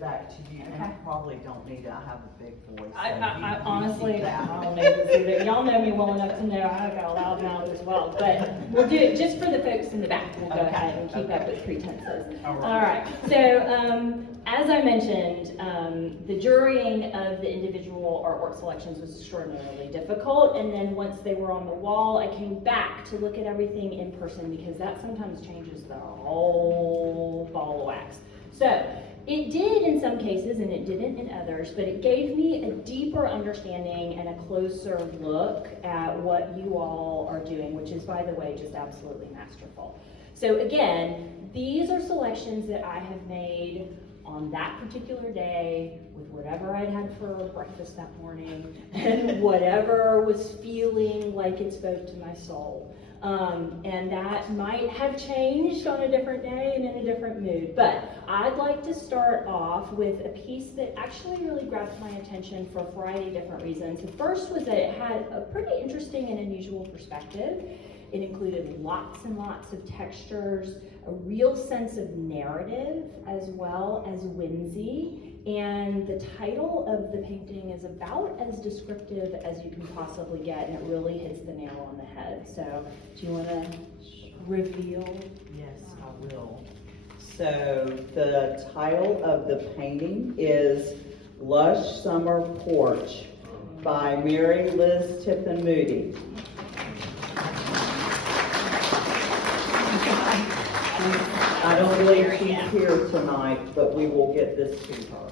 it back to you, and Okay. you probably don't need to have a big voice. I You honestly, keep that. I don't need to do that. Y'all know me well enough to know I got a loud mouth as well, but we'll do it just for the folks in the back. We'll go Okay, ahead and keep up okay. with pretenses. All right. All right, so, as I mentioned, the jurying of the individual artwork selections was extraordinarily difficult, and then once they were on the wall, I came back to look at everything in person, because that sometimes changes the whole ball of wax. So, it did in some cases, and it didn't in others, but it gave me a deeper understanding and a closer look at what you all are doing, which is, by the way, just absolutely masterful. So again, these are selections that I have made on that particular day with whatever I'd had for breakfast that morning and whatever was feeling like it spoke to my soul. And that might have changed on a different day and in a different mood. But I'd like to start off with a piece that actually really grabbed my attention for a variety of different reasons. The first was that it had a pretty interesting and unusual perspective. It included lots and lots of textures, a real sense of narrative as well as whimsy. And the title of the painting is about as descriptive as you can possibly get, and it really hits the nail on the head. So, do you want to reveal? Yes, I will. So the title of the painting is Lush Summer Porch by Mary Liz Tippin Moody. I don't believe she's here tonight, but we will get this to her.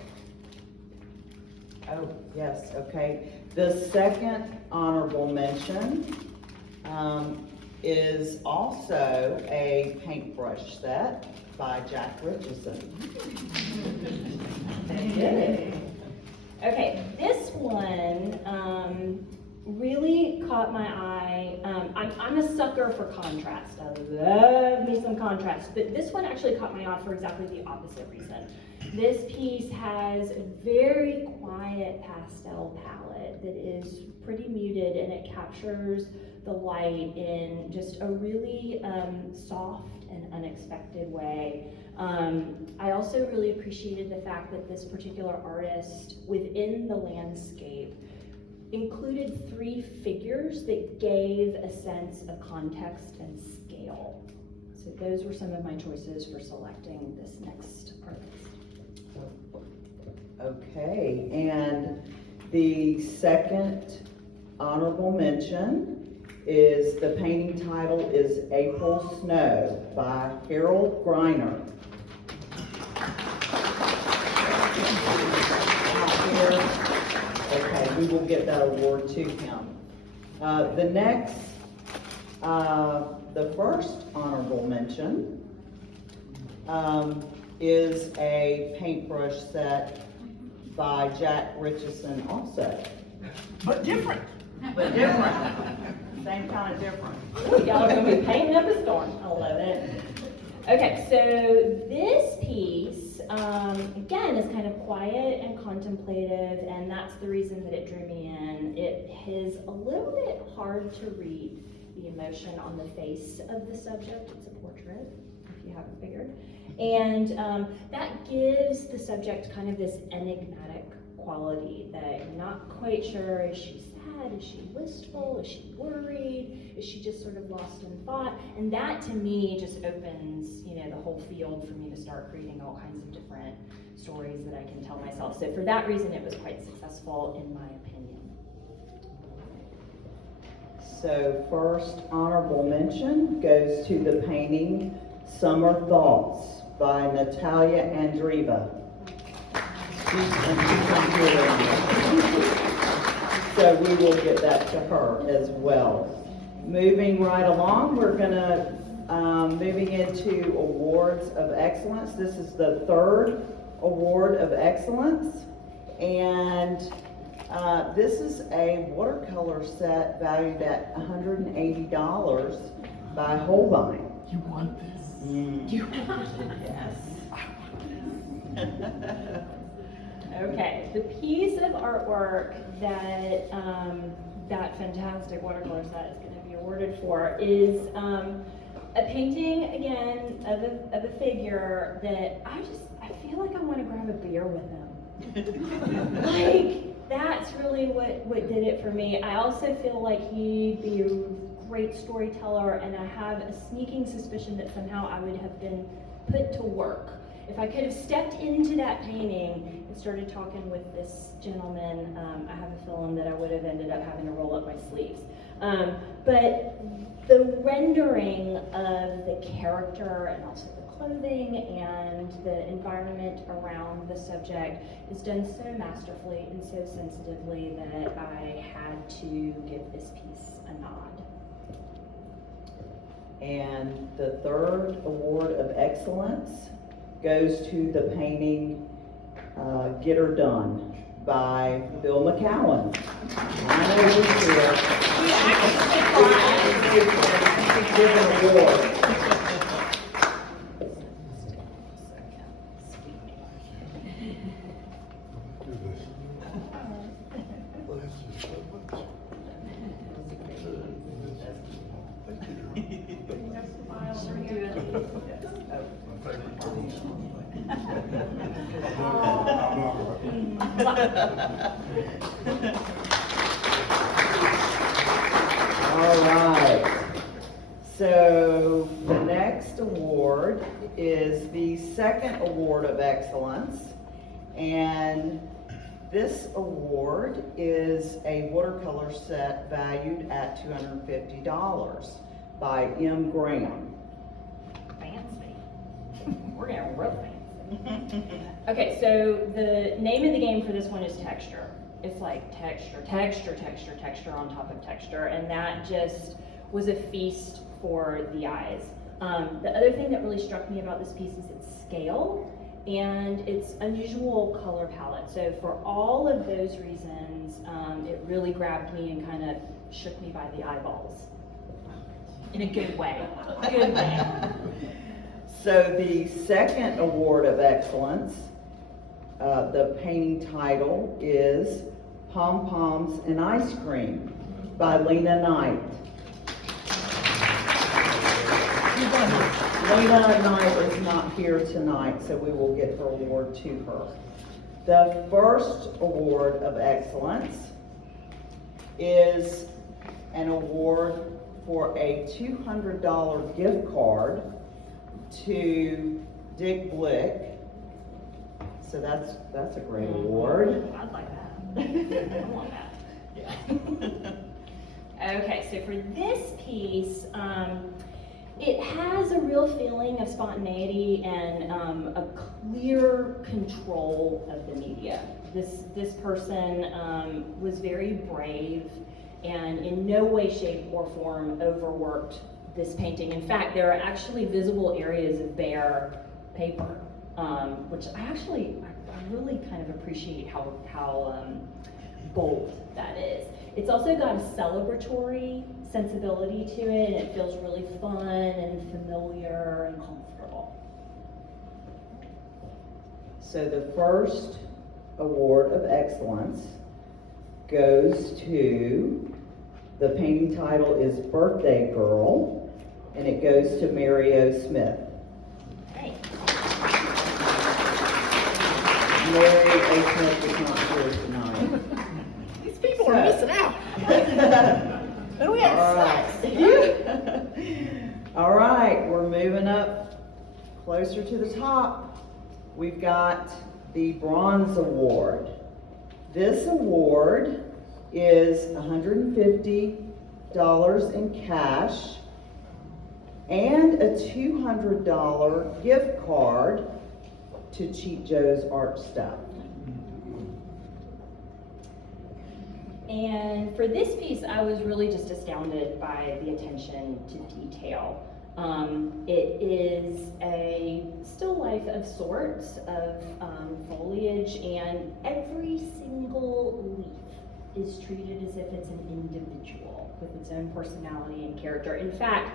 Oh, yes, okay. The second honorable mention is also a paintbrush set by Jack Richardson. Okay, this one really caught my eye. I'm a sucker for contrast. I love me some contrast, but this one actually caught my eye for exactly the opposite reason. This piece has a very quiet pastel palette that is pretty muted, and it captures the light in just a really soft and unexpected way. I also really appreciated the fact that this particular artist within the landscape included 3 figures that gave a sense of context and scale. So those were some of my choices for selecting this next artist. Okay, and the second honorable mention is, the painting title is April Snow by Harold Greiner. Okay, we will get that award to him. The first honorable mention is a paintbrush set by Jack Richardson also. But different. But different. Same kind of different. Ooh, y'all are gonna be painting up a storm. I love it. Okay, so this piece, again, is kind of quiet and contemplative, and that's the reason that it drew me in. It is a little bit hard to read the emotion on the face of the subject. It's a portrait, if you haven't figured. And that gives the subject kind of this enigmatic quality that you're not quite sure, is she sad, is she wistful, is she worried, is she just sort of lost in thought? And that to me just opens, the whole field for me to start creating all kinds of different stories that I can tell myself. So for that reason, it was quite successful in my opinion. So first honorable mention goes to the painting Summer Thoughts by Natalia Andreeva. So we will get that to her as well. Moving right along, we're gonna, moving into awards of excellence. This is the third award of excellence. And this is a watercolor set valued at $180 by Holbein. You want this? You want Yes. Okay, the piece of artwork that that fantastic watercolor set is going to be awarded for is a painting again of a figure that I feel like I want to grab a beer with him. Like, that's really what did it for me. I also feel like he'd be a great storyteller, and I have a sneaking suspicion that somehow I would have been put to work. If I could have stepped into that painting and started talking with this gentleman, I have a feeling that I would have ended up having to roll up my sleeves. But the rendering of the character and also the clothing and the environment around the subject is done so masterfully and so sensitively that I had to give this piece a nod. And the third award of excellence goes to the painting Get Her Done by Bill McCowan. I know he's here. Give an award. All right. So the next award is the second award of excellence, and this award is a watercolor set valued at $250 by M. Graham. Fancy. We're getting real fancy. Okay, so the name of the game for this one is texture. It's like texture, texture, texture, texture on top of texture, and that just was a feast for the eyes. The other thing that really struck me about this piece is its scale and its unusual color palette. So for all of those reasons, it really grabbed me and kind of shook me by the eyeballs. In a good way. Good way. So the second award of excellence, the painting title is Pom Poms and Ice Cream by Lena Knight. Lena Knight is not here tonight, so we will get her award to her. The first award of excellence is an award for a $200 gift card to Dick Blick. So that's a great award. I'd like that. I want that. Okay, so for this piece, it has a real feeling of spontaneity and a clear control of the media. This person was very brave and in no way, shape, or form overworked this painting. In fact, there are actually visible areas of bare paper, which I really kind of appreciate how bold that is. It's also got a celebratory sensibility to it, and it feels really fun and familiar and comfortable. So the first award of excellence goes to, the painting title is Birthday Girl, and it goes to Mary O. Smith. Hey. Mary A. Smith is not here tonight. These people are missing out. Who is? All right. All right, we're moving up closer to the top. We've got the Bronze Award. This award is $150 in cash and a $200 gift card to Cheap Joe's Art Stuff. And for this piece, I was really just astounded by the attention to detail. It is a still life of sorts of foliage, and every single leaf is treated as if it's an individual with its own personality and character. In fact,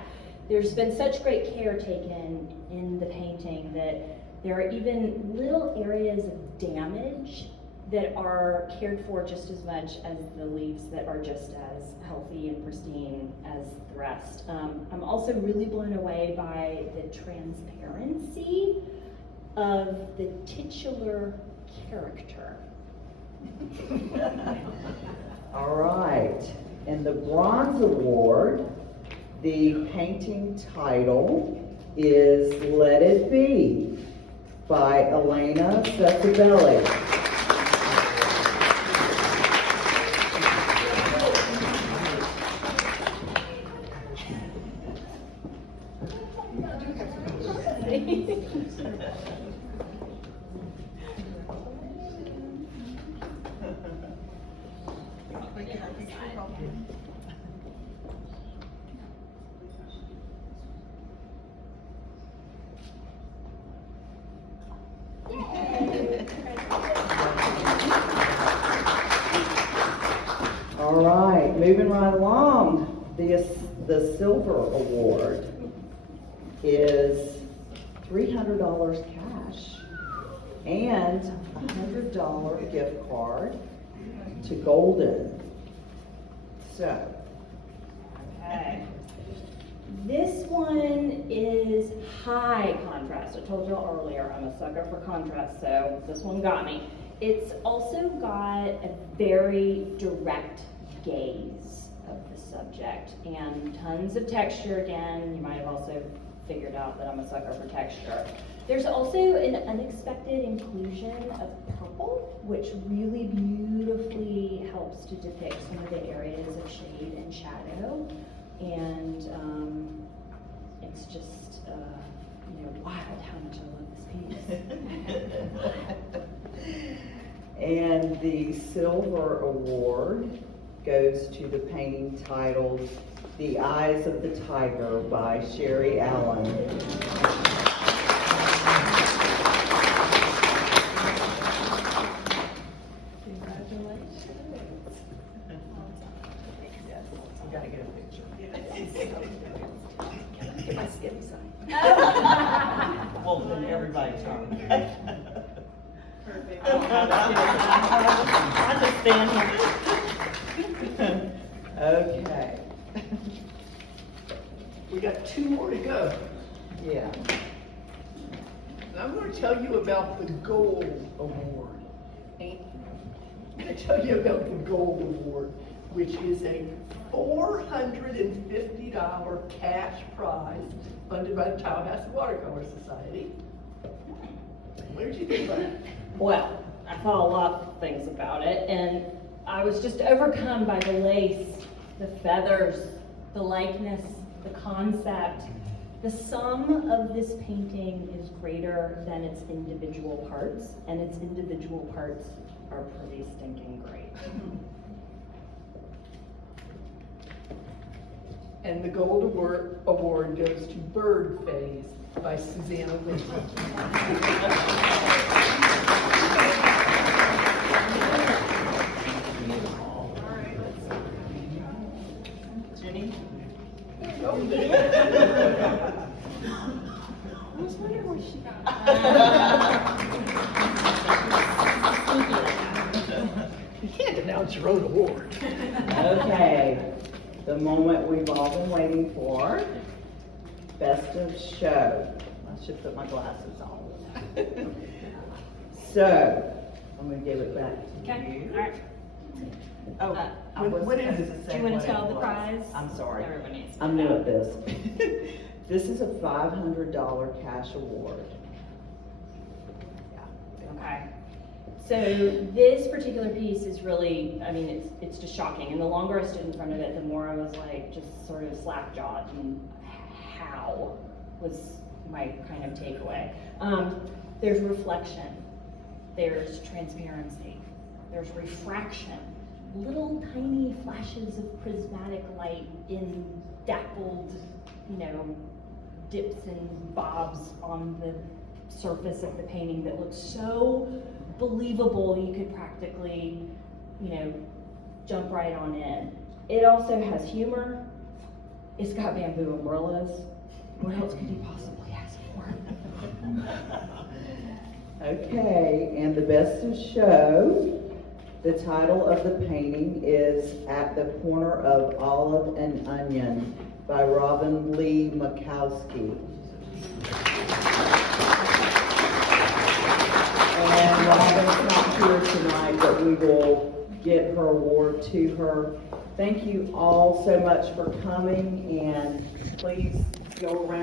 there's been such great care taken in the painting that there are even little areas of damage that are cared for just as much as the leaves that are just as healthy and pristine as the rest. I'm also really blown away by the transparency of the titular character. All right, and the bronze award, the painting title is Let It Be by Elena Cesabelli. All right, moving right along, the silver award is $300 cash and a $100 gift card to Golden. So, Okay. This one is high contrast. I told y'all earlier, I'm a sucker for contrast, so this one got me. It's also got a very direct gaze of the subject and tons of texture again. You might have also figured out that I'm a sucker for texture. There's also an unexpected inclusion of purple, which really beautifully helps to depict some of the areas of shade and shadow. And it's just, wild how much I love this piece. and the silver award goes to the painting titled The Eyes of the Tiger by Sherry Allen. Gotta get a picture. Get my skinny side. Well, then everybody turn. Perfect. I just stand here. Okay. We got 2 more to go. Yeah. And I'm going to tell you about the Gold Award. I'm going to tell you about the Gold Award, which is a $450 cash prize funded by the Tallahassee Watercolor Society. What did you think about it? Well, I thought a lot of things about it, and I was just overcome by the lace, the feathers, the likeness, the concept. The sum of this painting is greater than its individual parts, and its individual parts are pretty stinking great. And the Gold Award goes to Bird Phase by Susanna Linton. Jenny? You can't announce your own award. Okay, the moment we've all been waiting for, best of show. I should put my glasses on. So, I'm gonna give it back to Okay, you. all right. Oh, I was what is supposed it? to say Do you wanna what tell it the was. prize? I'm sorry. Everyone needs to I'm new know. at this. This is a $500 cash award. Okay. So this particular piece is really, I mean, it's just shocking. And the longer I stood in front of it, the more I was like, just sort of slack-jawed. And how was my kind of takeaway. There's reflection. There's transparency. There's refraction. Little tiny flashes of prismatic light in dappled, dips and bobs on the surface of the painting that looks so believable you could practically, jump right on in. It also has humor. It's got bamboo umbrellas. What else could you possibly ask for? Okay, and the best of show, the title of the painting is At the Corner of Olive and Onion by Robin Lee Makowski. And Robin's not here tonight, but we will get her award to her. Thank you all so much for coming, and please go around.